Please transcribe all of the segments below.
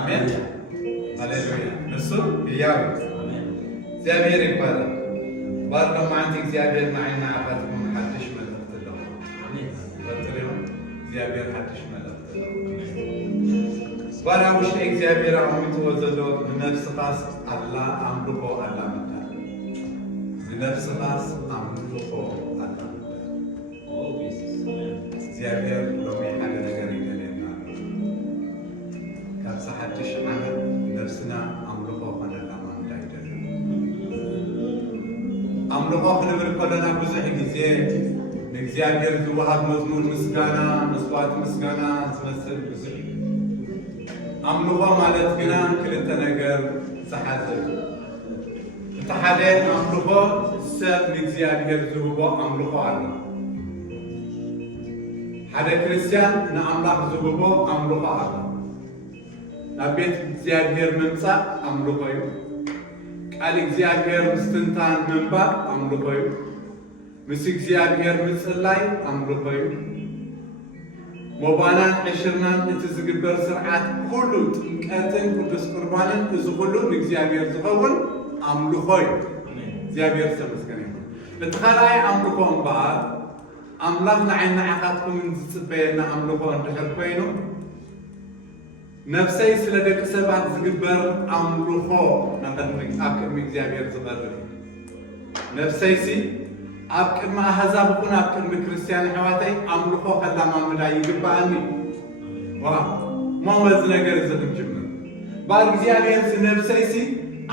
አሜን ሃሌሉያ ንሱ ሕያው እግዚአብሔር ይባላል ባለው ማንት እግዚአብሔር ማዕና አፋትኩም ሐድሽ መልእክት ነው ፈጥረው እግዚአብሔር ሐድሽ መልእክት ነው ባራውሽ እግዚአብሔር አሁን ተወዘለው ነፍስ ኻስ አላህ አምልኮ አላህ መጣ ነፍስ ኻስ አምልኮ አላህ እግዚአብሔር ሎሚ ሓደ ነገር ይገለና ካብ ሰሐድሽ ዓመት ነፍስና አምልኮ ሆነላ ማለት አይደለም አምልኮ ክንብል ከለና ብዙሕ ጊዜ ለእግዚአብሔር ዝወሃብ መዝሙር ምስጋና መስዋዕት ምስጋና ዝመስል ብዙሕ አምልኮ ማለት ግና ክልተ ነገር ዝሓዘ እቲ ሓደ አምልኮ ሰብ ንእግዚአብሔር ዝህቦ አምልኮ ኣሎ ሓደ ክርስቲያን ንአምላኽ ዝህቦ አምልኮ ኣሎ ናብ ቤት እግዚአብሔር ምምፃእ አምልኮ እዩ ቃል እግዚአብሔር ምስትንታን ምንባብ አምልኮ እዩ ምስ እግዚአብሔር ምጽላይ አምልኮ እዩ ሞባናን ዕሽርናን እቲ ዝግበር ስርዓት ኩሉ ጥምቀትን ቅዱስ ቁርባንን እዚ ኩሉ ንእግዚአብሔር ዝኸውን አምልኮ እዩ እግዚአብሔር ተመስገን ይሁን እቲ ካልኣይ አምልኮ እምበኣር አምላኽ ንዓይና ዓኻትኩም ዝፅበየና አምልኮ እንድሕር ኮይኑ ነፍሰይ ስለ ደቂ ሰባት ዝግበር አምልኮ ኣብ ቅድሚ እግዚአብሔር ዝቐርብ ነፍሰይሲ ኣብ ቅድሚ ኣሕዛብ ይኹን ኣብ ቅድሚ ክርስቲያን ኣሕዋተይ አምልኮ ከላማምዳ ይግባአኒ ሞመዝ ነገር እዚ ክንጅምር ባል እግዚአብሔር ነፍሰይሲ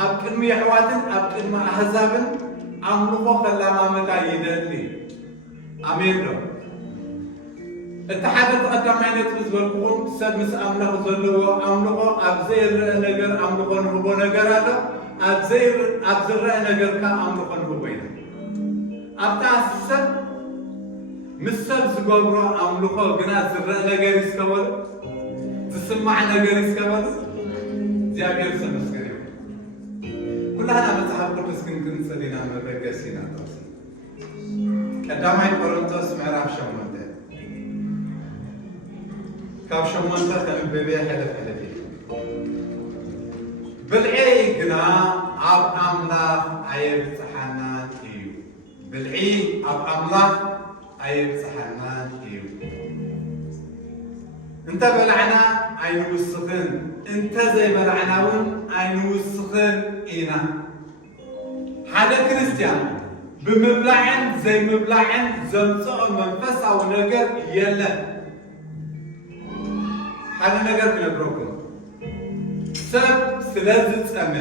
ኣብ ቅድሚ ኣሕዋትን ኣብ ቅድሚ ኣሕዛብን አምልኮ ከላማምዳ ይደሊ አሜን ዶ እቲ ሓደ ተቐዳማይ ነጥቢ ዝበልኩኹም ሰብ ምስ ኣምላኽ ዘለዎ አምልኮ ኣብ ዘይርአ ነገር አምልኮ ንህቦ ነገር ኣሎ ኣብ ዝርአ ነገር ካ አምልኮ ንህቦ ኢና ኣብታ ሰብ ምስ ሰብ ዝገብሮ አምልኮ ግና ዝርአ ነገር ይስከበሉ ዝስማዕ ነገር ይስከበሉ እግዚአብሔር ተመስገን ይሁን ኩላና መጽሓፍ ቅዱስ ክንጽል ኢና መበገስ ኢና ቀዳማይ ቆሮንቶስ ምዕራፍ 8 ካብ 8 ከንብብ ሕልፍ ብልዒ ግና ኣብ ኣምላኽ ኣየብፅሓናን እዩ ብልዒ ኣብ ኣምላኽ ኣየብፅሓናን እዩ እንተ በላዕና ኣይንውስኽን እንተ ዘይበላዕና እውን ኣይንውስኽን ኢና ሓደ ክርስቲያን ብምብላዕን ዘይምብላዕን ዘምፅኦ መንፈሳዊ ነገር የለን ሓደ ነገር ክነግረኩም ሰብ ስለ ዝፀመ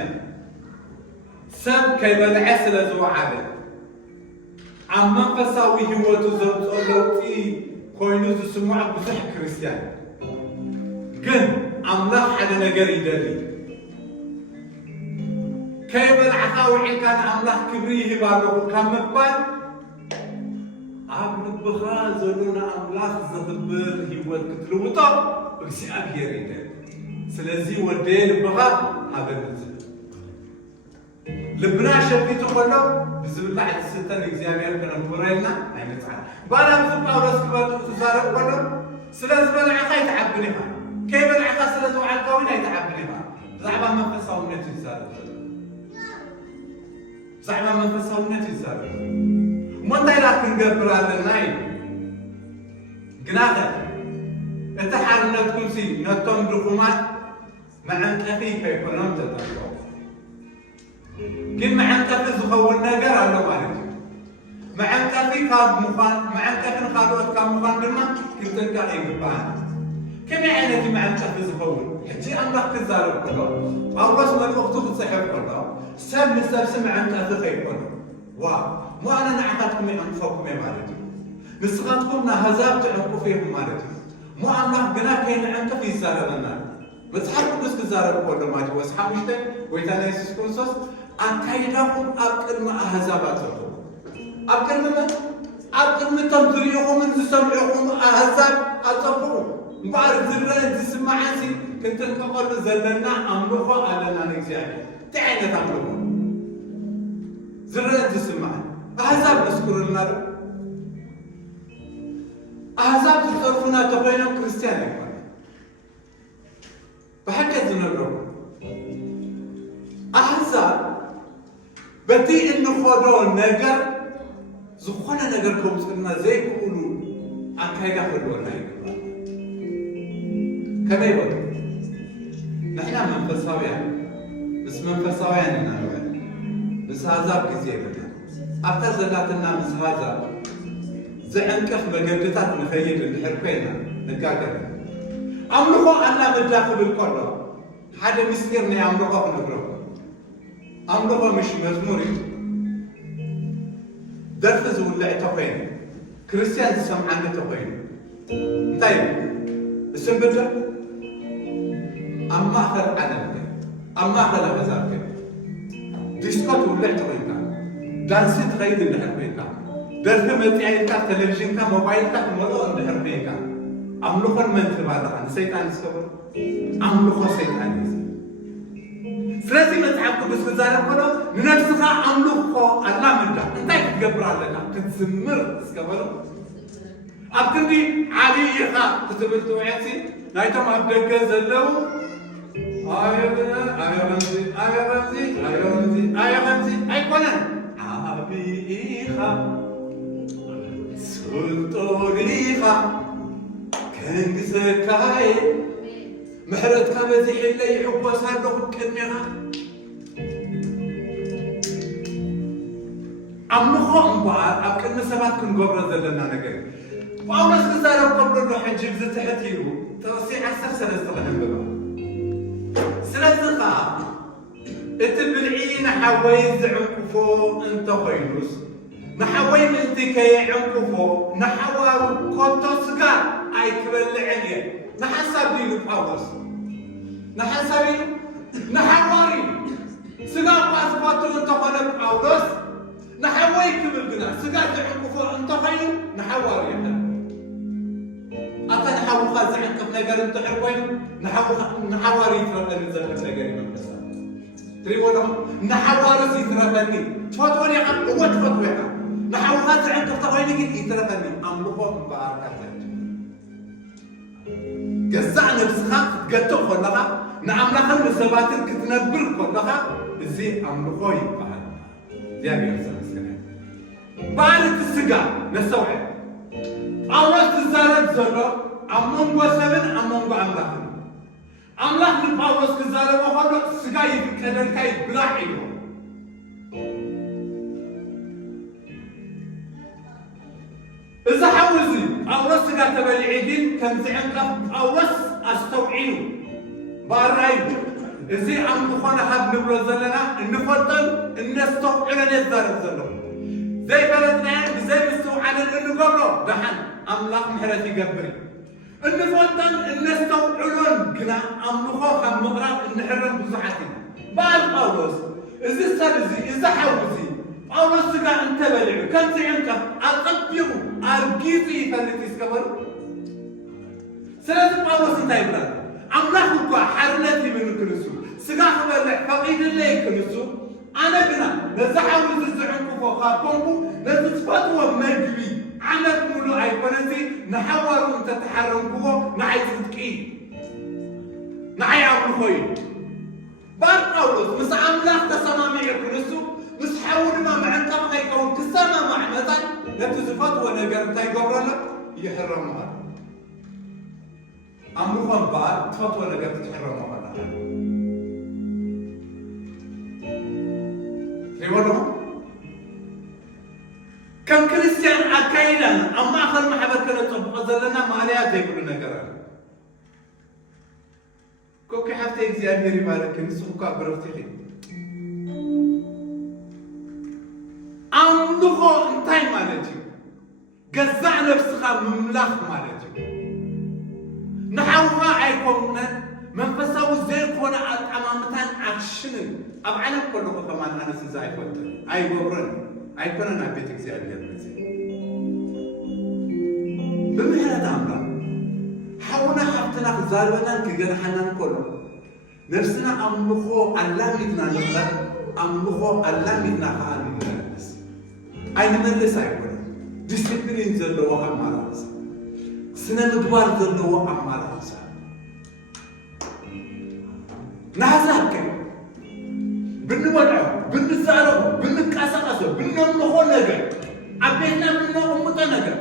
ሰብ ከይበልዐ ስለ ዝወዓለ ኣብ መንፈሳዊ ህይወቱ ዘምፅኦ ለውጢ ኮይኑ ዝስምዖ ብዙሕ ክርስቲያን ግን ኣምላኽ ሓደ ነገር ይደሊ ከይበልዓኻ ውዒልካ ንኣምላኽ ክብሪ ይህብ ኣለኹ ካብ ምባል ኣብ ልብኻ ዘሎ ንኣምላኽ ዝኽብር ህይወት ክትልውጦ እግዚአብሔር ይደሊ ስለዚ ወደየ ልብኻ ሃበኒ ዝብል ልብና ሸፊቱ ከሎ ብዝብላዕ ዝስተን እግዚአብሔር ከነብሮ የልና ኣይነፅዓን ባላ ብዚ ጳውሎስ ክዛረብ ከሎ ስለ ዝበልዕኻ ይተዓብን ኢኻ ከይበልዕኻ ስለ ዝውዓልካ እውን ኣይተዓብን ኢኻ ብዛዕባ መንፈሳውነት ይዛረብ ዘሎ ብዛዕባ መንፈሳውነት ይዛረብ እሞ እንታይ ዳ ክንገብር ኣለና እዩ ግናኸ እቲ ሓርነትኩምሲ ነቶም ድኹማት መዐንቀፊ ከይኮኖም ተጠንቀቑ ግን መዐንቀፊ ዝኸውን ነገር ኣሎ ማለት እዩ መዐንቀፊን ካልኦት ካብ ምዃን ድማ ክንጥንቀቕ ይግባአና ከመይ ዓይነት መዐንቀፊ ዝኸውን ሕጂ ኣምላኽ ክዛረብ ከሎ ጳውሎስ መልእኽቱ ክፅሕፍ ከሎ ሰብ ንሰብሲ መዐንቀፊ ከይኮኑ ሞ ኣነ ንዓኻትኩም ይዕንቅፈኩም እየ ማለት እዩ ንስኻትኩም ንኣሕዛብ ትዕንቅፉ ኢኹም ማለት እዩ ሞ ኣምላኽ ግና ከይንዕንቅፍ ይዛረበና መጽሓፍ ቅዱስ ክዛረብ ከሎ ማቴዎስ 5 ጎይታና ኢየሱስ ክርስቶስ ኣካይዳኩም ኣብ ቅድሚ ኣሕዛብ ኣፀብቑ ኣብ ቅድሚ እቶም ዝሪኢኹምን ዝሰምዑኹም ኣሕዛብ ኣፀብቑ እምበኣር ዝርአ ዝስማዓሲ ክንጥንቀቐሉ ዘለና ኣምልኾ ኣለና ንእግዚአብሔር እንታይ ዓይነት ኣምልኾ ዝርአ ዝስማዕ ኣሕዛብ ንስኩርልና ዶ ኣሕዛብ ዝፀርፉና ተኮይኖም ክርስቲያን ኣይኮነ ብሓቀት زنقروا أحسن بدي إنه خدوا النجار زخنا نجار كومسنا زي كقولوا أكيد خدوا النجار كم يبغى نحن منفصلين بس منفصلين نحن بس هذا كثير أكثر زلاتنا بس هذا زعنك بجدتات نخيل الحرفينا نكاكر أملكه أنا بداخل القرى هذا مسكرني أملكه نقرأ أملكه مش مزموري درفز ولا تقين كريستيان سمعنا تقين طيب اسم بدر أما أخذ عدم أما أخذ غزارك ديسكوت ولا تقين دانسي تغير الحرفينا درفز متعين كا تلفزيون كا موبايل كا مرة الحرفينا أملكه من تبادر عن سيطان سكبر أملكه سيطان سلازي متعبك بس كزارة كله نفسها أملكه الله مدة أنت يقبر عليك تتزمر سكبر أبتدي عليها كتبت وعيسي نايتم أبدك زلوا آية رمزي أي كونان عبيها سلطوريها كان زكاي محرت كمزيح اللي يحب صار له كلمة أملخهم بعض أكن سبات كن قبر ذلنا نقول فأولس كزارة قبر له حجب زتحتيه توسيع 10 سنة استغنم بها سلسلة اتبلعين حويز عنكفو انت خيلوس نحوين انت كي عنكفو نحوار كوتوسقا اي كبلعني نحسب دي لفاوس نحسبي نحواري سقا باسباتو انت خلق أولس نحوي كبلقنا سقا عنكفو انت خيلو نحواري أتا نحاول خازع عنكف نقر انت حوين نحواري ترى نزل نقر ممكسا تريبونا نحواري ترى تفضوني عن قوة تفضوها نحاول خازع عنكف تخوين قد يترى أملكهم باركة جزعنا بسخاء قدتو خلقا نعم لخل بسباتر كتنبر خلقا زي أملكوي بحال ديابي أرسل السنة بارك السقا نسوعي أولاد الزارات زرع أمون وسبن أمون وأملاخن أملاخن باولس كزارة وخلق سقاي كدر كاي بلاحيو إذا حوزي أولس سقا تبلعيدين كم زعنك أولس أستوعينو بارايو إذا أملخونا حاب نبلو زلنا نفضل الناس توقعنا الزارات زرع زي بلدنا زي مستوعنا إنه قبله دحن أملاك محرت يقبري النفوتن الناس توعلون كنا أملخو خم مغرب النحرم بزحتنا بعد باولوس إذا سالزي إذا حوزي باولوس سقا أنت بلعو كان زعنك أقبيو أرقيزي فلتي سكبر سلازم باولوس انت يبرد أملاكو حرنتي من كنسو سقا خبرلع فقيد اللي كنسو أنا بنا نزحاول زعنكو فوقاتكم نتفاتوا مجبي عمل مولو أيقونتي نحاوروا أنت تحرمكوه نعي تدكي نعي عمل خوي بار قولوس مس أملاك تسمامي يكونسو مس حاول ما معنك ما يكون تسمى مع مثلا نتزفاتوا ونقرم تاي قبرنا يحرمها أمرهم بار تفاتوا ونقرم تحرمها ريولهم كم كريستيان أكيدا أما آخر محبة كانت تبقى ماليات يقولون نقرأ كوكي حتى إكزيابي ريبارك نسوكا برفتخي أمنخو انتاي مالتي قزع نفسها مملاخ مالتي نحوها عيكونا منفساو زي كونا أمامتان أكشنن أبعنا كله كمان أنا سيزاي فوتر أي بورن أي كنا نبيت إكزيابي ريبارك بمهرة عمرا حاولنا حبتنا زاربنا كجن حنان كله نفسنا أملخو علامتنا نقدر أملخو علامتنا خالدنا بس أي نملس أيقول ديسيبلين زلوا أمارس سنة ندوار زلوا أمارس نهزاك بنودعه بنزارو بنقاسقاسو بنمخو ነገር አቤና ምንቆምጠ ነገር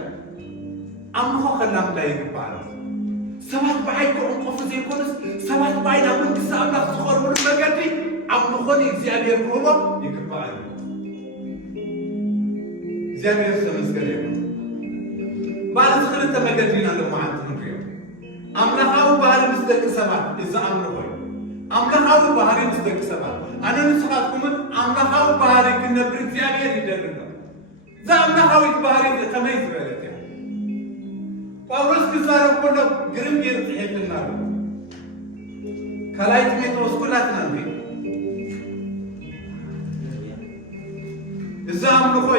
አምخ ከላም ላይ ይባል ሰባት ባይኮ እንቆፍ ዘይኮንስ ሰባት ባይና መንግስት አምላክ ተቆርቡ መገዲ አምخን እግዚአብሔር ሆኖ ይባል እግዚአብሔር ተመስገን ይሁን ባለ ዝክርተ መገዲና ለማዓት ነው አምላካው ባህሪ ምስደቅ ሰባት እዛ አምልኮ አምላካው ባህሪ ምስደቅ ሰባት አነ ንስኻትኩም አምላካው ባህሪ ክነብር እግዚአብሔር ይደረጋ ዛ አምላካው ባህሪ ተመይዝ በለት ጳውሎስ ግዛረው ኮለ ግርም ይርጽሕልና ከላይ ጢሞቴዎስ ኩላትና ነው እዛ አምልኮ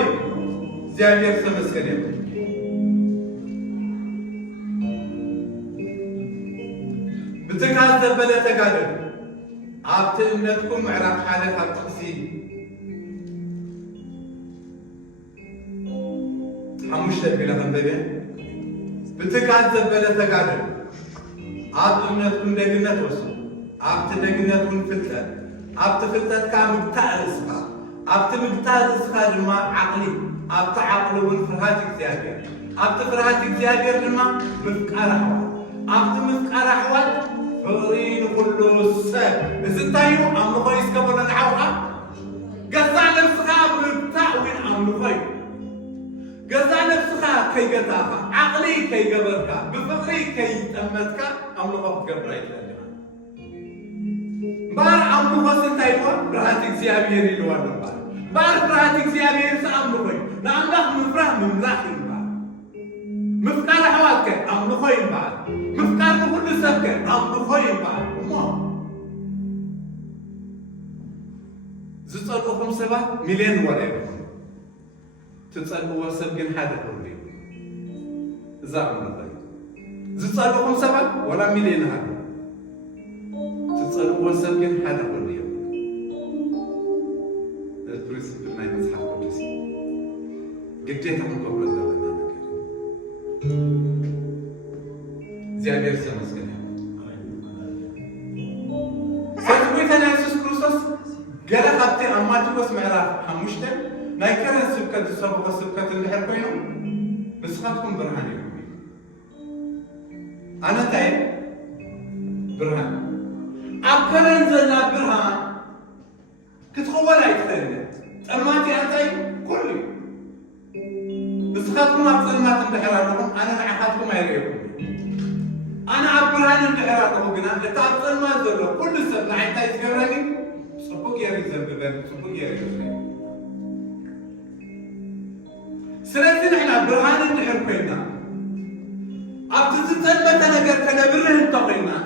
እግዚአብሔር ተመስገን ይሁን بتكاذب بلا تقادم عبت إنتكم عراف حالة التقسيم حموش تبقى لهم ببين بتكاذب بلا تقادم عبت إنتكم دقنات وصل عبت دقناتكم فتلات عبت فتلات كامبتاع رزقا عبت مبتاع رزقا جماع عقلي عبت عقلون فرهات اكتيابير عبت فرهات اكتيابير جماع مفكار حوال عبت مفكار حوال فغرين كله السب إزتايو عملو خي يسكبر العوقة قزع نفسها بالتعوين عملو خي قزع نفسها كي قطعها عقلي كي قبرك بفقري كي تمتك عملو خي تقبرك بار عملو خي سنتايو برهاتك زيابيري لوانا بار برهاتك زيابيري سعملو خي لأملاح مفرح مملاحي مفكار حواتك عملو خي بعد مفكار كل سبكة عملو خي بعد زتصلوهم 7 مليون ولا يكون تتصلوا سبكين حدا كله زعموا طيب زتصلوهم 7 ولا مليون هذا تتصلوا سبكين حدا كله البريس بالناي مصحف قدس قديتهم قبل زمان زيادة سمسكين سيدنا يسوع كريستوس قال خبتي أماتي بس معرف حمشته نايكرن سبكة السبكة سبكة اللي حرقينه بس خدكم برهانكم أنا تاي برهان أكرن زنا برهان كتخوّل لا يتخلى أماتي أنتي كله بس خدكم أفضل ما تنتحرانهم أنا معخدكم أيريكم أنا عبران انتحرانهم قلنا أفضل ما زلوا كل سنة عينتا يتكررني صبوك يا ريزن ببن صبوك يا ريزن سلسل احنا برهان النحر كينا أبتزتن بتنقر كنبره انتقينا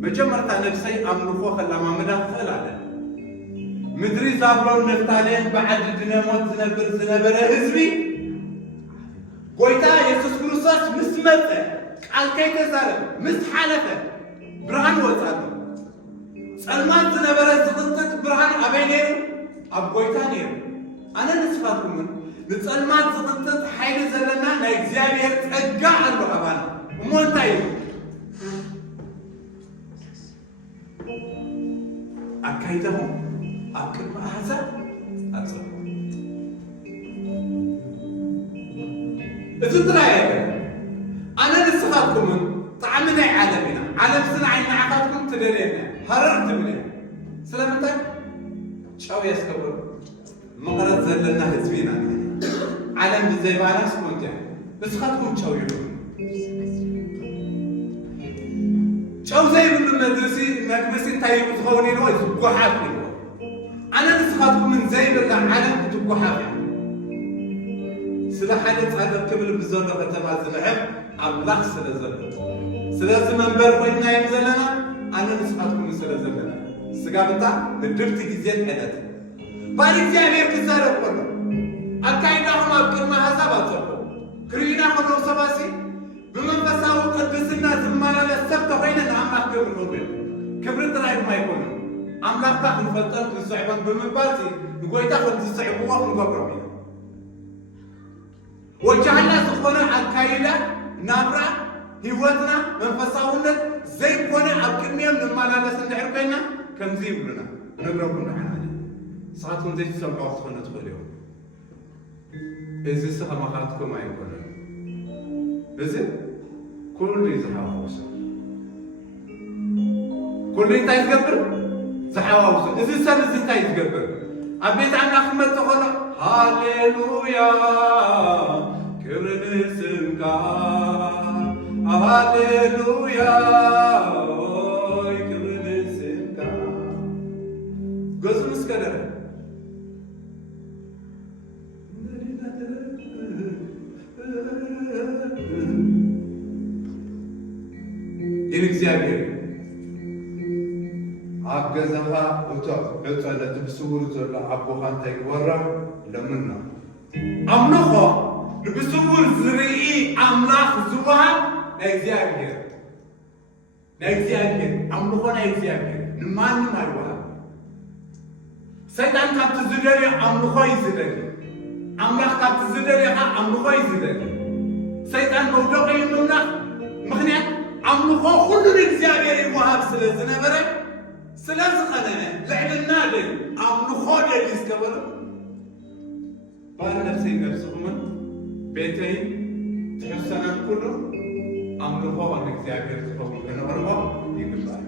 مجمرتا نفسي أمرخو خلا ما مدخل على مدري زابرون نفتالين بعد ديناموت زنبر هزبي قويتا يسوس كريستوس مسمته قال كيف زارب مسحالته برهان وصاته سلمان زنبرت زغطت برهان أبينير أبويتانير أنا نسفاتكم من سلمان زغطت حيل زلنا نيجزيابير ترجع له أبانا ومونتاير أكيدهم أكل ما هذا أتصل إذا ترى أنا نسفاتكم من طعمنا عالمنا عالم سنة عين عقدكم تدرينا هررت منه سلامتك شو يسكبر مقرد زلنا هزبينا عالم زي بعنا سكونت بس خدكم شو يقول شو زي من المدرسي مدرسي تايب تخوني نوي تقحافي أنا نسخدكم من زي بالله عالم تقحافي سلا حاجة هذا كمل بزول ختمات العب الله سلا زل سلا زمن برقينا يمزلنا أنا نسخدكم من سلا زلنا سقابتا الدرت جزيت حدث بارك يا أمير كسارة كله أكاينهم أبكر ما حسابات صرفوا كرينا خلوا سباسي بمن بساو قدسنا زمانا للسبت وحينا نعم أكبر الخبير كبرت رأيك ما يكون أملاك تاخذ فترة الصعبان بمن باسي نقول تاخذ الصعبوة ونقبر وجعلنا سخونا أكايلا نابرا ህይወትና መንፈሳውነት ዘይኮነ ኣብ ቅድሚኦም ንማላለስ እንድሕር ኮይና ከምዚ ይብሉና ነግረኩም ንዓና ንስኻትኩም ዘይትሰምዑ ክትኾኑ ትኽእሉ እዮም እዚ ስኸማኻትኩም ኣይኮነን እዚ ኩሉ ዝሓዋውሱ ኩሉ እንታይ ዝገብር ዝሓዋውሱ እዚ ሰብ እዚ እንታይ ዝገብር ኣብ ቤት ኣምላኽ ክመፅእ ከሎ ሃሌሉያ ክብሪ ንስምካ ሃሌሉያ ክብሪ ንስምካ ገዙ ምስ ከደረ ኢሉ እግዚኣብሔር ኣብ ገዛኻ ዕፀለት ብስውር ዘሎ ኣቦኻ እንታይ ክበራ ለምና ኣምልኾ ብስውር ዝርኢ ኣምላኽ ዝወሃብ ናይ እግዚኣብሔር ኣምልኾ ናይ እግዚኣብሔር ንማንም ኣይወሃብ ሰይጣን ካብቲ ዝደልዮ ኣምልኾ እዩ ዝደልዮ ኣምላኽ ካብቲ ዝደልዮኻ ኣምልኾ እዩ ዝደልዮ ሰይጣን መውደቂ እዩ ምምናኽ ምክንያት ኣምልኾ ኩሉ ንእግዚኣብሔር ይወሃብ ስለ ዝነበረ ስለ ዝኸነነ ልዕልና ደል ኣምልኾ ደል ዝገበሩ ባል ነፍሰይ ነፍስኹምን ቤተይ ትሕሰናን ኩሉ ኣምልኾ ንእግዚኣብሔር ዝኸውን ክነቕርቦ ይግባእ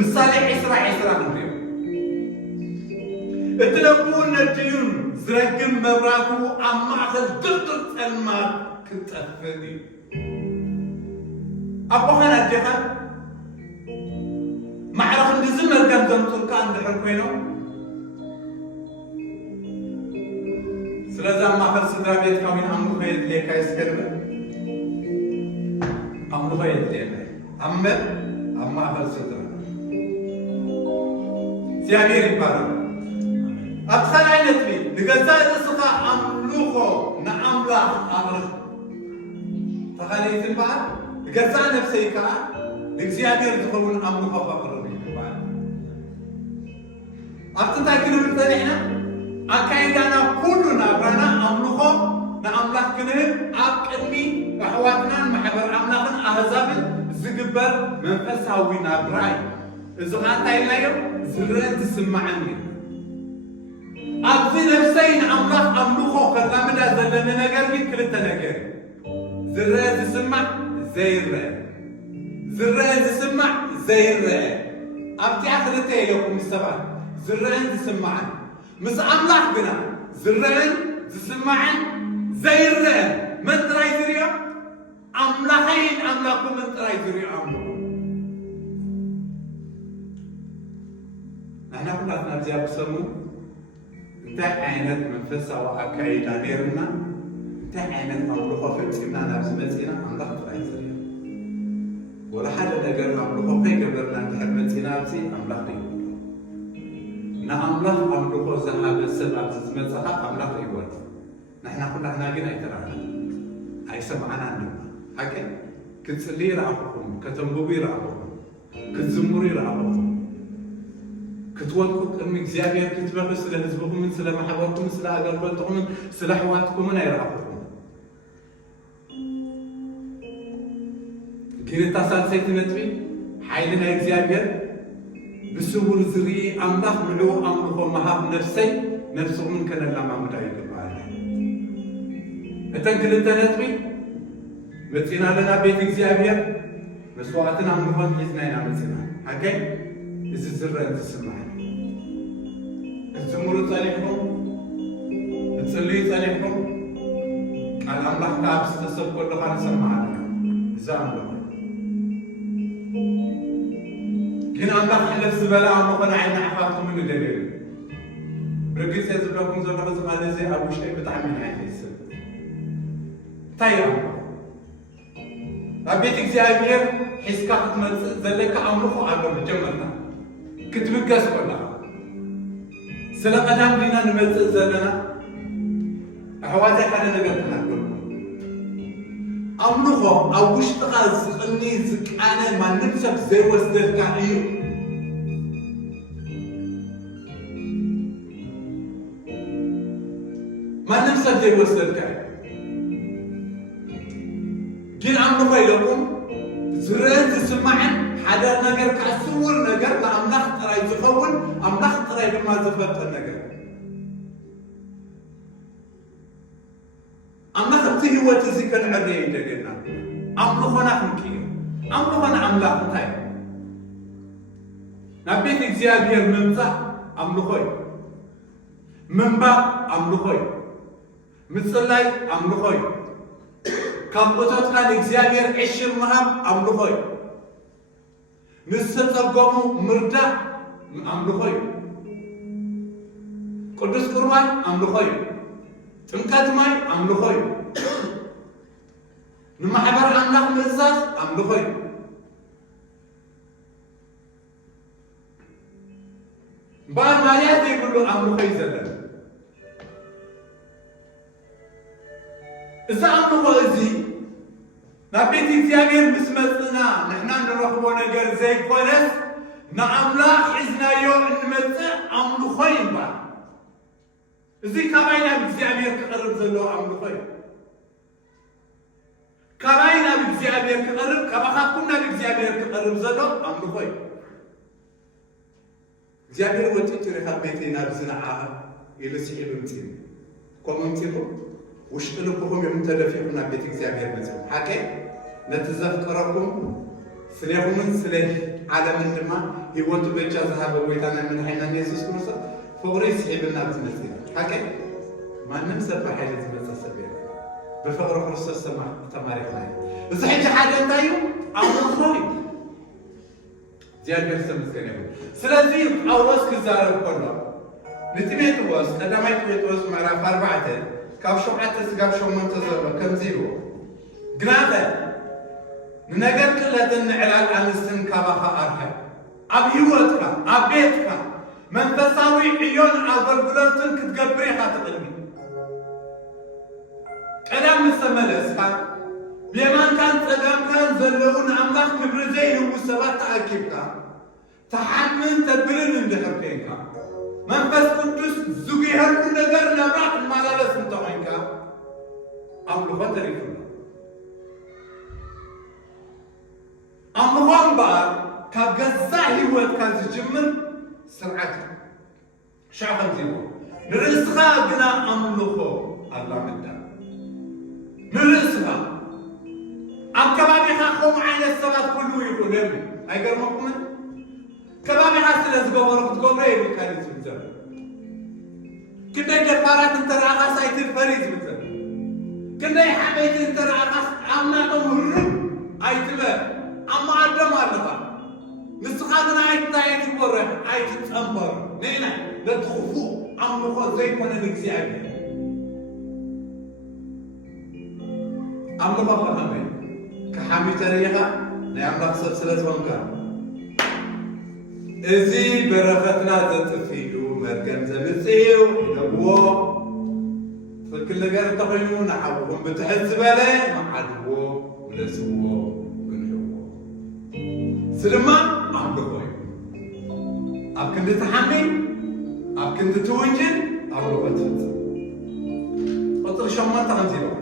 ምሳሌ 20 ንሪኦ እቲ ለብኡ ነድዩን ዝረግም መብራቱ ኣብ ማእኸል ድርድር ጸልማት ክጠፍእ እዩ ኣቦኻን ኣዴኻን ማዕረኽ እንድዚ መርገም ዘምፅልካ እንድሕር ኮይኖም ስለዚ ኣብ ማእኸል ስድራ ቤትካ እውን ኣምልኾ የድልየካ ይስከድበ ኣምልኾ የድልየካ እምበር ኣብ ማእኸል ስድራ እግዚኣብሔር ይባረክ ኣብቲ ካልኣይ ነጥቢ ንገዛእ ርእስኻ ኣምልኾ ንኣምላኽ ኣቕርብ ተኻለይቲ በዓል ንገዛእ ነፍሰይ ከዓ ንእግዚኣብሔር ዝኸውን ኣምልኾ ከቕርብ ይግባእ ኣብቲ እንታይ ክንብል ፀኒሕና ኣካይዳና ኩሉ ናብራና ኣምልኾ ንኣምላኽ ክንህብ ኣብ ቅድሚ ኣሕዋትናን ማሕበር ኣምላኽን ኣህዛብን ዝግበር መንፈሳዊ ናብራ እዩ እዚ ከዓ እንታይ ኢልናዮ ዝርአን ዝስማዐን እዩ ኣብዚ ነፍሰይ ንኣምላኽ ኣምልኾ ከላምዳ ዘለና ነገር ግን ክልተ ነገር ዝርአ ዝስማዕ ዘይርአ ዝርአ ዝስማዕ ዘይርአ ኣብቲኣ ክልተ የለኩም ሰባት ዝርአን ዝስማዐን ምስ ኣምላኽ ግና ዝርአን ዝስማዐን ዘይርአን መን ጥራይ ዝርዮ ኣምላኸይን ኣምላኹ መን ጥራይ ዝርዮ ኣምልኾ ንሕና ኩላትና እዚኣ ብሰሙ እንታይ ዓይነት መንፈሳዊ ኣካይዳ ነርና እንታይ ዓይነት ኣምልኾ ፈፂምና ናብ ዝመፂና ኣምላኽ ጥራይ ዝርዮ ወላ ሓደ ነገር ኣምልኾ ከይገበርና እንድሕር መፂና ኣብዚ ኣምላኽ ይብሎ ንኣምላኽ ኣምልኾ ዝሃበ ሰብ ኣብዚ ዝመፀኻ ኣምላኽ ይወድ ንሕና ኩላትና ግን ኣይተራእና ኣይሰምዓናን ድማ ሓቂ ክትፅልይ ይረኣኹኹም ከተንብቡ ይረኣኹኹም ክትዝምሩ ይረኣኹኹም ክትወድቁ ቅድሚ እግዚኣብሔር ክትበኺ ስለ ህዝብኹምን ስለ ማሕበርኩምን ስለ ኣገልገልትኹምን ስለ ኣሕዋትኩምን ኣይረኣኹኹም ግን እታ ሳልሰይቲ ነጥቢ ሓይሊ ናይ እግዚኣብሔር ብስውር ዝርኢ ኣምላኽ ምልኡ ኣምልኾ መሃብ ነፍሰይ ነፍስኹምን ከነላማምዳ ይግባአል እተን ክልተ ነጥቢ መፂና ኣለና ቤት እግዚኣብሔር መስዋዕትን ኣምልኾን ሒዝና ኢና መፂና ሓገይ እዚ ዝርአ ዝስማዕ ክትዝምሩ ፀኒሕኩም ክትፅልዩ ፀኒሕኩም ቃል ኣምላኽ ካብ ዝተሰብ ከለኻ ንሰማዓልና እዛ ኣምልኾ ግን ኣምላኽ ሕለፍ ዝበለ ኣምልኾ ንዓይና ኣሕዋትኩም ንደልየሉ ርግፅ ዝብለኩም ዘለኹ ዝባለ እዚ ኣብ ውሽጠይ ብጣዕሚ ንዓይፈይስብ እንታይ እዩ ኣምልኾ ኣብ ቤት እግዚኣብሔር ሒዝካ ክትመፅእ ዘለካ ኣምልኾ ኣሎ መጀመርታ ክትብገስ ከለኻ ስለ ቀዳም ዲና ንመፅእ ዘለና ኣሕዋተይ ሓደ ነገር ተናገርኩም ኣምልኾ ኣብ ውሽጥኻ ዝቕኒ ዝቃነ ማንም ሰብ ዘይወስደልካ እዩ ማንም ሰብ ዘይወስደልካ እዩ ግን አምልኮ ይለቁም ዝረን ዝስማዕን ሓደር ነገር ካስውር ነገር ለአምላኽ ጥራይ ዝኸውን አምላኽ ጥራይ ድማ ዝፈጥር ነገር አምላኽ እቲ ህይወት እዚ ከንዕርዮ ይደገና አምልኮና ክንቅይር አምልኮና አምላኽ እንታይ ናብ ቤት እግዚአብሔር ምምፃእ አምልኮ እዩ ምንባብ አምልኮ እዩ ምጽላይ አምልኮ እዩ ካብ ቦታትካ ንእግዚአብሔር ዕሽር ምሃብ አምልኮ እዩ ንዝተጸገሙ ምርዳእ አምልኮ እዩ ቅዱስ ቁርባን አምልኮ እዩ ጥምቀት ማይ አምልኮ እዩ ንማሕበር አምላኽ ምእዛዝ አምልኮ እዩ ባል ማርያ ዘይብሉ አምልኮ እዩ ዘለና እዛ አምልኮ እዚ ናብ ቤት እግዚአብሔር ምስ መጽና ንሕና ንረኽቦ ነገር ዘይኮነስ ንአምላኽ ሒዝናዮ እንመጽእ አምልኮ ይባል እዚ ካባይ ናብ እግዚአብሔር ክቐርብ ዘለዎ አምልኮ እዩ ካባይ ናብ እግዚአብሔር ክቐርብ ካባኻኩም ናብ እግዚአብሔር ክቐርብ ዘሎ አምልኮ እዩ እግዚአብሔር ወጢት ሪኻ ቤተይ ናብ ዝነዓቐ ኢሉ ስዒብ እምፂኡ ከምኡ እምፂኡ ውሽጢ ልብኹም የምተደፊኹ ናብ ቤት እግዚአብሔር መጽኡ ሓቀ ነቲ ዘፍቀረኩም ስለኹምን ስለ ዓለምን ድማ ህይወቱ ብቻ ዝሃበ ጎይታና መድሓኒትና ኢየሱስ ክርስቶስ ፍቅሪ ስዒብና ብዝመጽእ ሓቀ ማንም ሰብ ብሓይሊ ዝመጽእ ሰብ የለን ብፍቅሪ ክርስቶስ ተማሪኽና እዩ እዚ ሕጂ ሓደ እንታይ እዩ አምልኮ እዩ እግዚአብሔር ተመስገን ይሁን ስለዚ ጳውሎስ ክዛረብ ከሎ ንጢሞቴዎስ ቀዳማይ ጢሞቴዎስ ምዕራፍ 4 ካብ 7 እስካብ 8 ዘሎ ከምዚ ይብሎ ግናኸ ንነገር ቅለትን ንዕላል አንስትን ካባኻ አርሕብ ኣብ ህይወትካ ኣብ ቤትካ መንፈሳዊ ዕዮን አገልግሎትን ክትገብር ኢኻ ትቕድሚ ቀዳም ምስ ተመለስካ ብየማንካን ፀጋምካን ዘለዉ ንኣምላኽ ክብሪ ዘይህቡ ሰባት ተኣኪብካ ተሓምን ተብልን እንድሕር ኮንካ መንፈስ ቅዱስ ዝጉየሉ ነገር ናብራ ክትመላለስ እንተኮንካ አምልኮ ተሪፉና አምልኮ እምበኣር ካብ ገዛ ህይወትካ ዝጅምር ስርዓት ሻዕ ከምዚ ኢሉ ንርእስኻ ግና አምልኮ ኣላምዳ ንርእስኻ ኣብ ከባቢኻ ከምኡ ዓይነት ሰባት ኩሉ ይኹን የብሉ ኣይገርመኩምን ከባቢኻ ስለ ዝገበሮ ክትገብሮ የብልካን እዩ ዝብል ዘሎ ክንደይ ደፋራት እንተረኣኻስ ኣይትድፈሪ ዝብል ዘሎ ክንደይ ሓበይቲ እንተረኣኻስ ኣብ ናቶም ህርብ ኣይትበል ኣብ መዓዶም ኣለኻ ንስኻ ግና ኣይትግበሮ ኣይትፀንበሮ ንሕና ነቲ ክፉእ ኣምልኮ ዘይኮነ ንእግዚአብሔር አምልኮ ከመይ ከሓሚተ ርኢኻ ናይ ኣምላኽ ሰብ ስለ ዝኾንካ እዚ በረኸትና ዘጥፊሉ መርገም ዘምጽኡ ኢለዎ ትክክል ነገር እንተኮይኑ ንዓኹም ብትሕት ዝበለ መዓድዎ ምለስዎ ግንሕዎ እዚ ድማ ኣምልኮ እዩ ኣብ ክንዲ ትሓሚ ኣብ ክንዲ ትውንጅል ኣምልኮ ትፍፅም ቁፅሪ 8 ከምዚ ኢሎ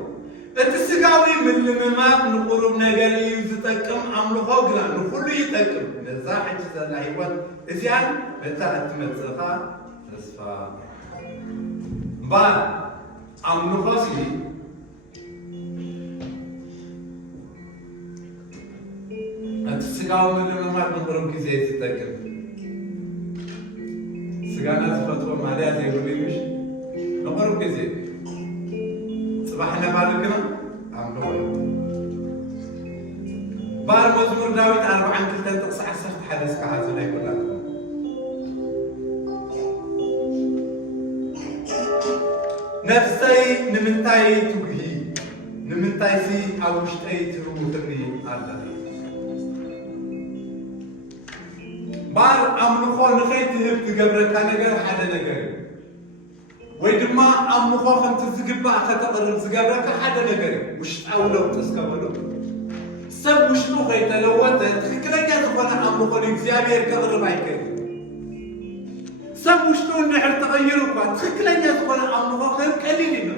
እቲ ስጋዊ ምልምማድ ንቁሩብ ነገር እዩ ዝጠቅም ኣምልኮ ግና ንኩሉ ይጠቅም ነዛ ሕጂ ዘላ ህይወት እዚኣን ነታ እትመፅእኻ ተስፋ እምበር ኣምልኮ ሲ እቲ ስጋዊ ምልምማድ ንቁሩብ ግዜ ዝጠቅም ስጋና ዝፈትዎ ማልያ ዘይብሉ ይምሽ ንቁሩብ ግዜ صباحنا بالكنا أملوه بار مزمور داوود 4 كلتين تقصع 10 حدث كهذا يقول نفسي نمنتاي تجهي نمنتاي سي أوشتاي تروتني الله بار أملوه نخيت هبت قبل كان نجار حدا نجار ወይ ድማ ኣምልኮ ከምቲ ዝግባእ ከተቕርብ ዝገብረካ ሓደ ነገር እዩ ውሽጣዊ ለውጢ ዝገበሎ ሰብ ውሽጡ ከይተለወጠ ትክክለኛ ዝኾነ ኣምልኮ ንእግዚአብሔር ከቕርብ ኣይክእልን ሰብ ውሽጡ እንድሕር ተቐይሩ እኳ ትክክለኛ ዝኾነ ኣምልኮ ቀሊል እዩ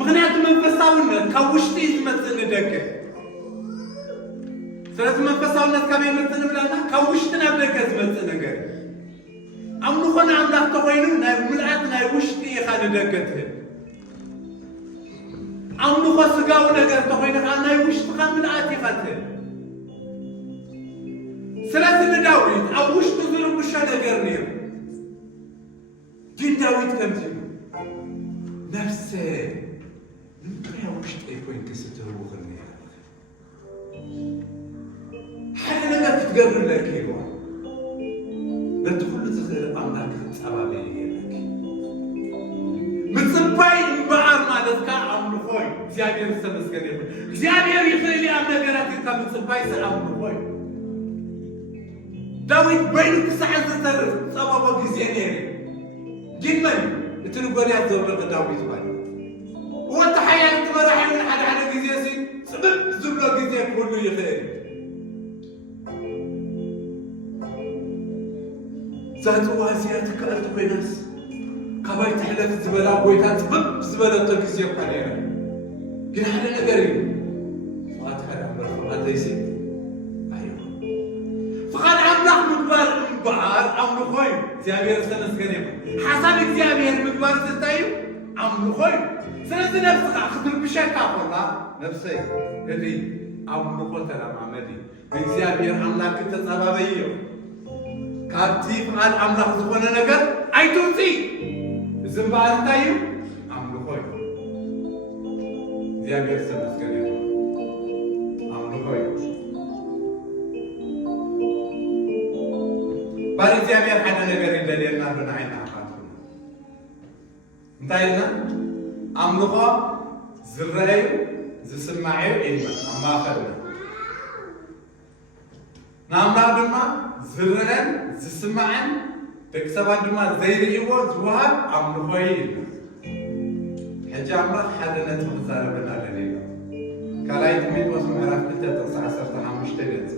ምክንያቱ መንፈሳውነት ከውሽጢ ዝመጽእ ንደገ ስለዚህ መንፈሳውነት ከመይ ይመጽእ ብለና ከውሽጢ ናብ ደገ ዝመጽእ ነገር አምልኾና አምላክ ተኮይኑ ናይ ምልአት ናይ ውሽጢ ኢኻ ንደገ ትህብ አምልኾ ስጋዊ ነገር ተኮይኑ ናይ ውሽጢኻ ምልአት ኢኻ ትህብ ስለዚህ ዳዊት ኣብ ውሽጡ ዝርብሻ ነገር ነይሩ ግን ዳዊት ከምዚ ነፍሴ ንምንታይ ኣብ ውሽጠይ ኮይንክ ስትህውኽኒ ሓደ ነገር ክትገብርለኪ ኢልዋ ነቲ ኩሉ ዝኽእል ኣምላክ ክፀባበየ የለኪ ምፅባይ እምበኣር ማለትካ ኣምልኾ እዩ እግዚኣብሔር ዝተመስገነ ይኹን እግዚኣብሔር ይኽእል ኣብ ነገራት ኢልካ ምፅባይ ኣምልኾ እዩ ዳዊት በይኑ ክሳዕ ዝፀበቦ ግዜ ነይሩ ግን መን እቲ ንጎልያት ዘውደቐ ዳዊት ማለት ወንቲ ሓያል ትመራሒ ምን ሓደ ግዜ ሲ ፅብቅ ዝብሎ ግዜ ክህሉ ይኽእል ዛፅዋ እዚኣ ትከኣልቲ ኮይናስ ካባይ ትሕለት ዝበላ ጎይታ ፅብቅ ዝበለቶ ግዜ እኳ ነይራ ግን ሓደ ነገር እዩ ፍቓድ ሓደ ኣምላኽ ፍቓድ ዘይሲ ኣይኹን ፍቓድ ኣምላኽ ምግባር እምበኣር ኣምልኾ እዩ እግዚኣብሔር ዝተመስገነ ይኹን ሓሳብ እግዚኣብሔር ምግባር እንታይ እዩ ኣምልኾ እዩ ስለዚ ነፍስኻ ክትርብሸካ ኮላ ነፍሰይ እቲ ኣምልኾ ተለማመዲ ብእግዚኣብሔር ኣምላክ ተፀባበይ እዩ ካብቲ ፍቓድ ኣምላኽ ዝኾነ ነገር ኣይትውፅኢ እዚ እምበኣር እንታይ እዩ ኣምልኾ እዩ እግዚአብሔር ተመስገነ ይሁን አምልኮ እዩ ባሪ እግዚአብሔር ሓደ ነገር ይደልየና ብናይና አኻቱ እንታይ ኢልና አምልኮ ዝረአዩ ዝስማዑ ኢልና ኣማኸልና ናምላ ድማ ዝረአን ዝስማዕን ደቂ ሰባት ድማ ዘይርእይዎ ዝወሃብ ኣምልኮ ኢልና ሕጂ ኣምላኽ ሓደ ነጥቢ ክዛረበና ደሊሉ ካልኣይ ጢሞቴዎስ ምዕራፍ 2:15 ገጽ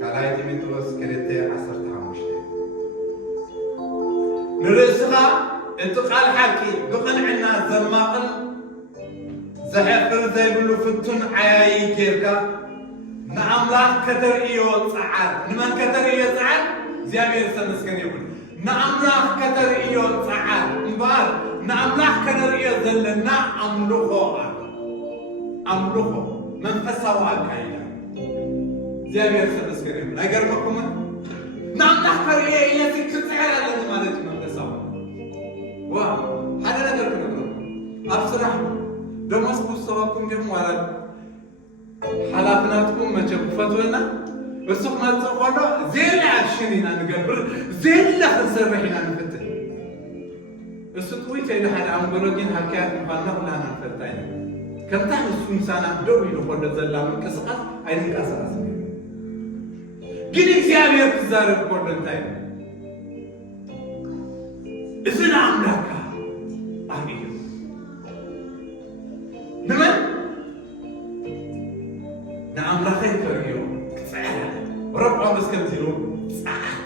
ካልኣይ ጢሞቴዎስ 2:15 ንርእስኻ እቲ ቃል ሓቂ ብቕንዕና ዘማቕል ዘሕፍር ዘይብሉ ፍቱን ዓያይ ጌርካ ንኣምላኽ ከተርእዮ ፀዓር ንመን ከተርእዮ ፀዓር እግዚአብሔር ተመስገን ይሁን ንኣምላኽ ከተርእዮ ፀዓር እምበኣር ንኣምላኽ ከነርእዮ ዘለና ኣምልኾ ኣምልኾ መንፈሳዊ ኣካይዳ እግዚአብሔር ተመስገን ይሁን ኣይገርመኩምን ንኣምላኽ ከርእዮ እየሲ ክፅዕር ኣለኒ ማለት እዩ መንፈሳዊ ዋ ሓደ ነገር ክነግረኩም ኣብ ስራሕ ደሞዝ ክውሰበኩም ዲኹም ዋላ ሓላፍናትኩም መቸም ክፈትወና እሱ ክመፅእ ከሎ ዜላ ኣክሽን ኢና ንገብር ዜላ ክንሰርሕ ኢና ንፍትሕ እሱ ጥዊት ኢሉ ሓደ ኣንጎሎ ግን ሃብክያት ምዃንና ኩላና ንፈልጣ ኢና ከምታ እሱ ምሳና ደው ኢሉ ከሎ ዘላ ምንቅስቓስ ኣይንንቀሳቐስ ግን እግዚኣብሔር ክዛረብ ከሎ እንታይ እዩ እዚ ንኣምላክካ ኣብዩ ንመን ንኣምላኸይ ከርእዮ ክፅዕር ረብ ጳውሎስ ከምዚ ኢሉ ፀዓር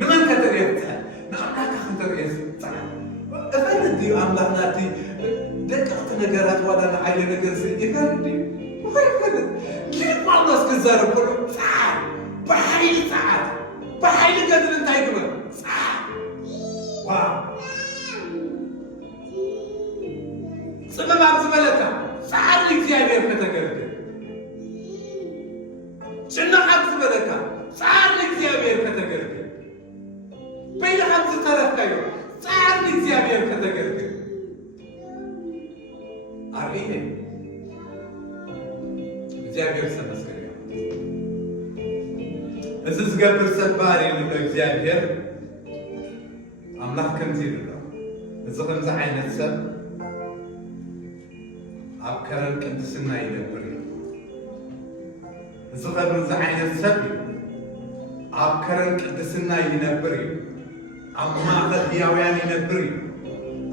ንመን ከተርእዮ ክፅዕር ንኣምላክካ ከተርእዮ ፀዓር እፈለቲ ኣምላኽና እቲ ደቀቕቲ ነገራት ዋላ ንዓየ ነገር ይፈልጥ ይፈልጥ ግን ጳውሎስ ክዛረብ ከሎ ፀዓር ብሓይሊ ፀዓር ብሓይሊ ገድል እንታይ ግበር ፀዓር ዋው ፅበብ ኣብ ዝበለካ ፀዓር ንእግዚኣብሔር ከተገልግል ጭንቅ ኣብ ዝበለካ ፀዓር ንእግዚኣብሔር ከተገልግል በይልካ ዝተረፍካዮ ፀዓር ንእግዚኣብሔር ከተገልግል ኣርእየ እግዚአብሔር ተመስገን እዚ ዝገብር ሰብ ባህሪ ንብሎ እግዚአብሔር ኣምላኽ ከምዚ ይብሎ እዚ ከምዚ ዓይነት ሰብ ኣብ ከረን ቅድስና ይነብር እዩ እዚ ከምዚ ዓይነት ሰብ ኣብ ከረን ቅድስና ይነብር እዩ ኣብ ማእኸል ህያውያን ይነብር እዩ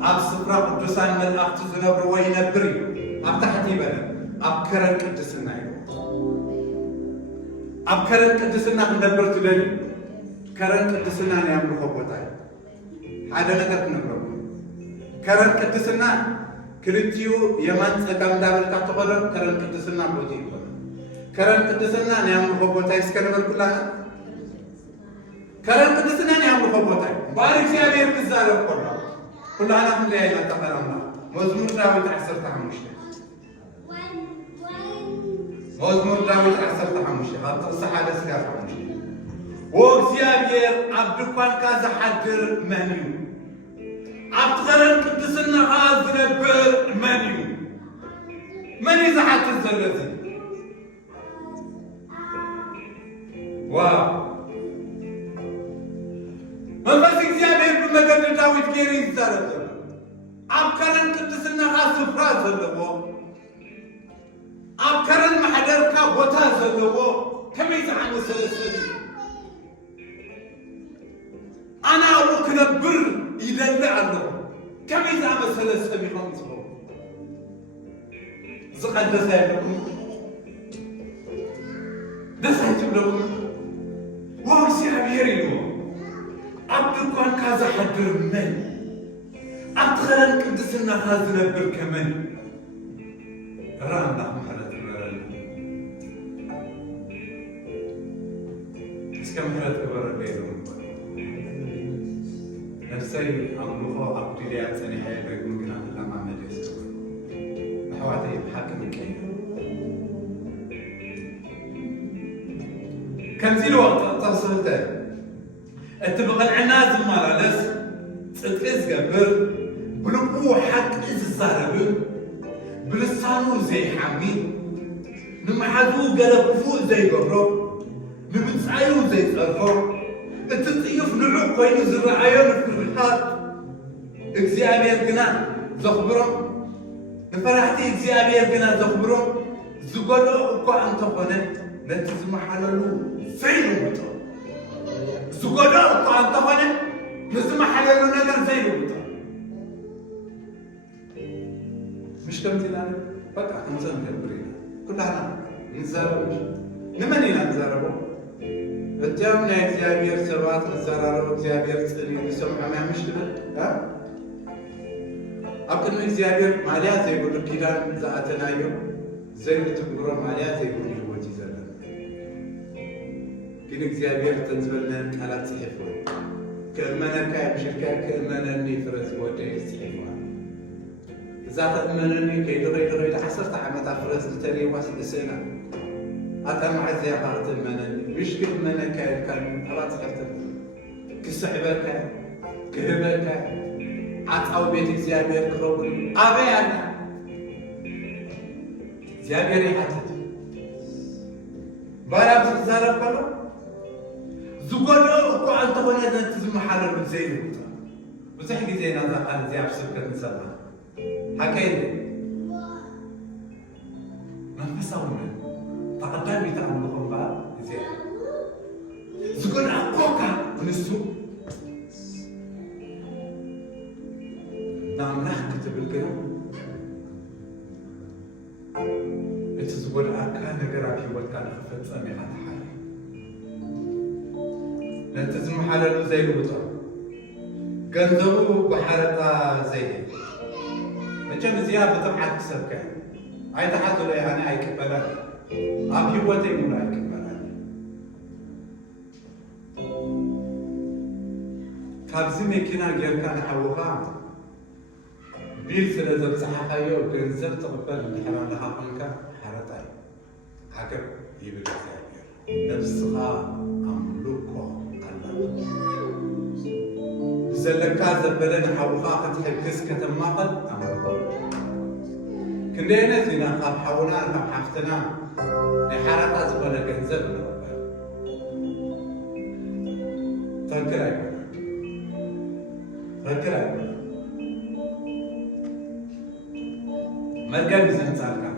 ኣብ ስፍራ ቅዱሳን መላእኽቲ ዝነብርዎ ይነብር እዩ ኣብ ታሕቲ ይበለ ኣብ ከረን ቅድስና እዩ ኣብ ከረን ቅድስና ክንነብር ትደልዩ ከረን ቅድስና ናይ ኣምልኾ ቦታ እዩ ሓደ ነገር ክንብረሉ ከረን ቅድስና كريتيو يمان سكام دابل كاتقولر كرن قدسنا بوتي يكون كرن قدسنا نعمل خبوتاي سكنبر كلها كرن قدسنا نعمل خبوتاي بارك سيابير بزارب كلها نحن ليلة تقرمنا مزمور داود 15 مزمور داود 15 خاطر صحة سكار 15 وسيابير عبد القان كذا حدر منيو عبدغرن قدسنا غاز نبر منيو من إذا حتى الزلزل واو ما بس إجابة بمجد داود كيري الزلزل عبدغرن قدسنا غاز فراز اللوو عبدغرن محدر كابوتاز اللوو كم إذا عن الزلزل أنا أروك نبر يدلع له كم إذا مثل السبي خمسه زقد دسائلكم دسائلكم لكم وارسي عبيرينو عبد القان كذا حدر من أبتغرن قدسنا هذا نبر كمن رانا محرة الورل اسكا محرة الورل بيدون نفسي أملوها عبد الله سنة حياة بيقول كنا نلعب مع مدرسة حواتي بحكم كيف كم زي الوقت تصلته اتبقى العناز المالس تتقز قبل بلقو حق إز الزهرب بلسانو زي حمي نمحذو قلب فوق زي قبرو نبتسعيو زي صرفو التطيف نعوق وين زرعيون في الرحال اكزيابير قنا زخبرو نفرحتي اكزيابير قنا زخبرو زقلو اكو عن تقنت نتزم حلالو زي المطر زقلو اكو عن تقنت نزم حلالو نقر زي المطر مش كمتي لنا بقى خمسة مكبرين كلها نزاربوش نمنينا نزاربو الجامعة إخزيابير سبات الزرارة وإخزيابير تسألين يسمع ما مشكلة ها؟ أكن إخزيابير ماليات يقولوا كيران زعتنا يوم زي بتقولوا ماليات يقولوا يوجي زلنا كن إخزيابير تنزلنا كالات سيحفون كأمنا كاي بشركة كأمنا إني فرز ودي سيحفون ذات أمنا كي دري عصرت عمتا فرز لتري واسد سنة أتى مع زيارة المنن مشكل منن كان خلاص كتب كسعبك كهبك عطاو بيت زيابير كروبري أبي أنا زيابير يحتد بارا بزارة كله زوجنا أكو عن تقولنا نتزم حالة زين وزحكي زين هذا قال زياب سكر نسمع حكينا ما فسونا تقدمي تعملوا بعض زين زقول أقوكا ونسو نعم راح كتب الكلام أنت زقول أكان جراكي وكان خفت أمي على حالي لا تزم حلال زي الوطن كنزو بحالة زي نجم زيادة تبعت كسبك هاي تحدث يعني هاي كبلان أبي وتي ملاك كبلان كابزي مكينا غير كان حوقا بيل سلازم صحايو كنزل تقبل الحرام لها قنكا حرتاي عقب يبقى زاير نفسها أملوكو الله زلكا زبلن حوقا تحكس كتماقل أملوكو كندينا زينا خاب حونا خاب حفتنا نحرق أزبنا كنزل فكرة مرقا بزن صاركا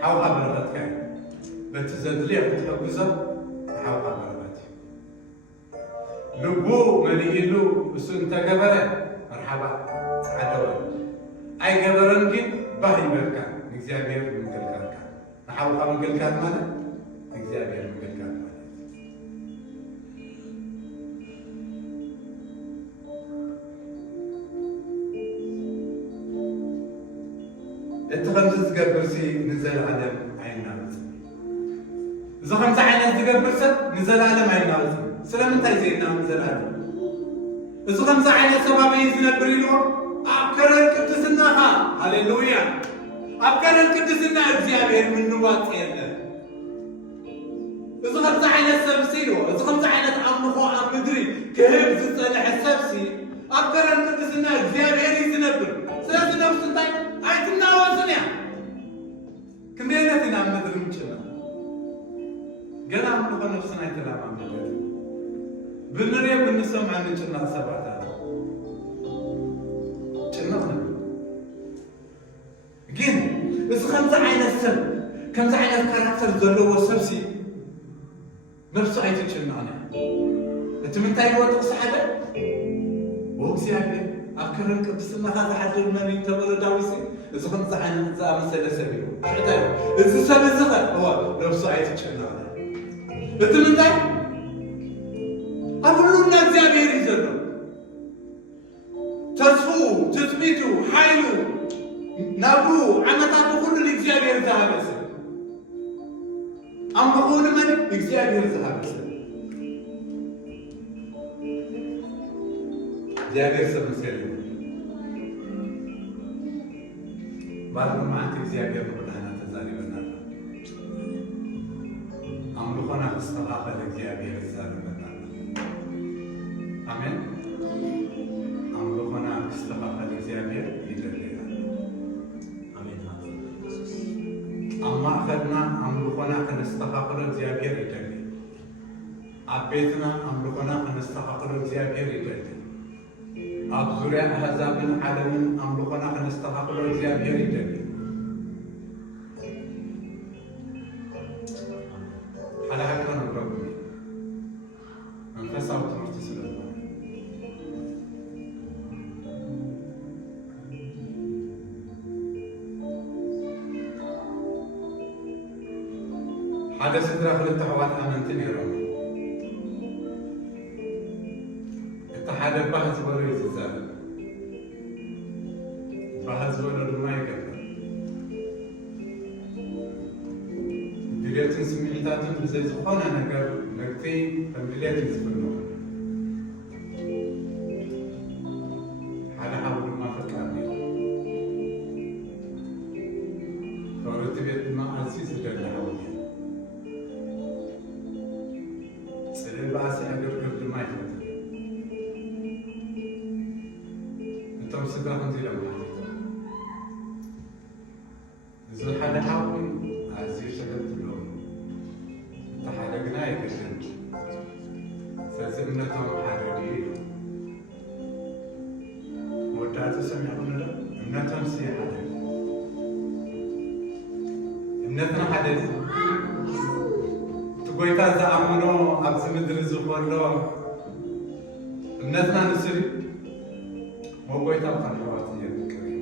حوقا برغتكا بتزدلي بتحبزا حوقا برغتي لبو مليئلو بسنتا قبرة مرحبا عدوان أي قبرن جن باهي مركا نكزيابير من قلقالكا نحوقا من قلقال مانا نكزيابير من قلقال مانا التخمس تقبل سي نزل عالم عين ناس إذا خمس عينات تقبل سب نزل عالم عين ناس سلام انتهي زينا نزل عالم إذا خمس عينات سبابي يزنبر له أبكر القدسنا هاليلويا أبكر القدسنا እግዚአብሔር من نواط يله إذا خمس عينات سبسيلو إذا خمس عينات أمخو أمدري كهب تتصلح السبسي أبكر القدسنا እግዚአብሔር يزنبر سلام نفس انتهي عيتنا وزنيا كندينا فينا مدر مشنا قال أمخو نفسنا يتلعب عمدر بالنريا بالنسمع نجنا سبعة جنّا جن بس خمسة عين السب كم عين الكاركتر ذلوا وسبسي نفس عيت جنّا أنت من تاي وقت صحابة وسيابة أكرر كبسنا هذا حد المني تبر داوسي بس خمسة عين زعم سلسبيو شتايو إذا سب الزغل هو نفس عيت جنّا أنت من تاي أقولون እግዚአብሔር ይዘሉ ተስፉ ትጥቢቱ ኃይሉ ናቡ ዓመታቱ ሁሉ ለእግዚአብሔር ዘሃበሰ አምኾን ማን እግዚአብሔር ዘሃበሰ እግዚአብሔር ሰምሰል ባለማት እግዚአብሔር ወዳና ተዛሪበና አምኾና ተስተኻኸለ እግዚአብሔር ዘሃበሰ آمين. أملكنا استفاقة الزيابير يدلنا. آمين. أما أخذنا أملكنا كنستفاقة الزيابير يدلنا. أبيتنا أملكنا كنستفاقة الزيابير يدلنا. أبزرع أحزاب عالم أملكنا كنستفاقة الزيابير يدلنا. على هكذا نقول. منفسا وتمرتسل. هذا سدرا خلت حوات أمنتين يرون. اتحاد بحث وريز الزال. بحث ورد ما يكفر. دليل سمعتاتهم بزي زخونا نقر نقتي فمدليل يزفنون. هذا حاول ما فكرني. فورتبت ما أسيس الجنة حولي. سلباسي أقدر كنت ما يفهم. أنتم سدرا كنت لما إذا حدا حاول عزيز شغلت له. تحرقنا يكشن. سلسلتهم حرقين. ودعت سمعون له. إمنتهم سيحة. إمنتنا حدث. تقويتا زعمونو أبس مدرز وقولو النتنا نسري مو قويتا بقنحواتي يذكري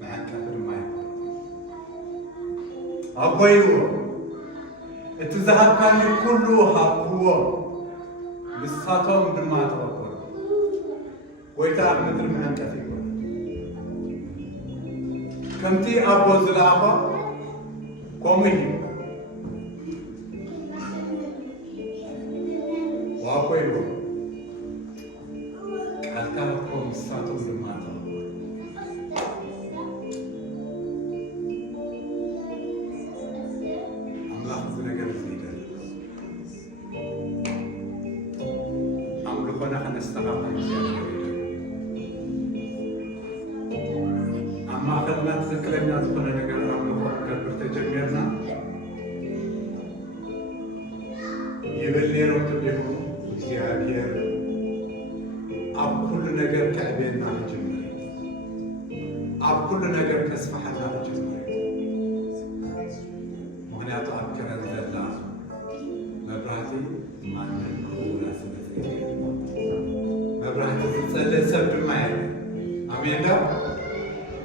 معك كافر ما يقول أبويو اتزهب كان كله حقوه لساتهم دما توقر قويتا مدر معك كافر كمتي أبو زلافة قومي وأقوله كالكاكم ساتو زماتا أملاح زنقر زيدا أملكنا خنستغاق الزيادة أما أخذنا تذكرنا تقولنا نقر أملكنا كالبر تجميرنا يبليرو تبيهو እግዚአብሔር ኣብ ኩሉ ነገር ከዕብየና ጀመረ ኣብ ኩሉ ነገር ከስፋሕና ጀመረ ምክንያቱ ኣብ ከረን ዘላ መብራህቲ ማንን ክውላ ስለዘይት መብራህቲ ዝጸልእ ሰብ ድማ የለ ኣሜን ዶ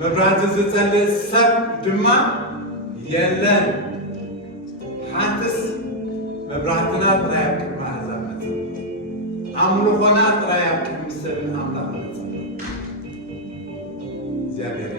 መብራህቲ ዝጸልእ ሰብ ድማ የለን ሓንትስ መብራህትና ጥራይ ቅድመ ኣሕዛብ መጽእ ኣምልኾና ጥራይ ኣብ ቅድሚ ሰብን ኣምላኽ መጽእ እግዚአብሔር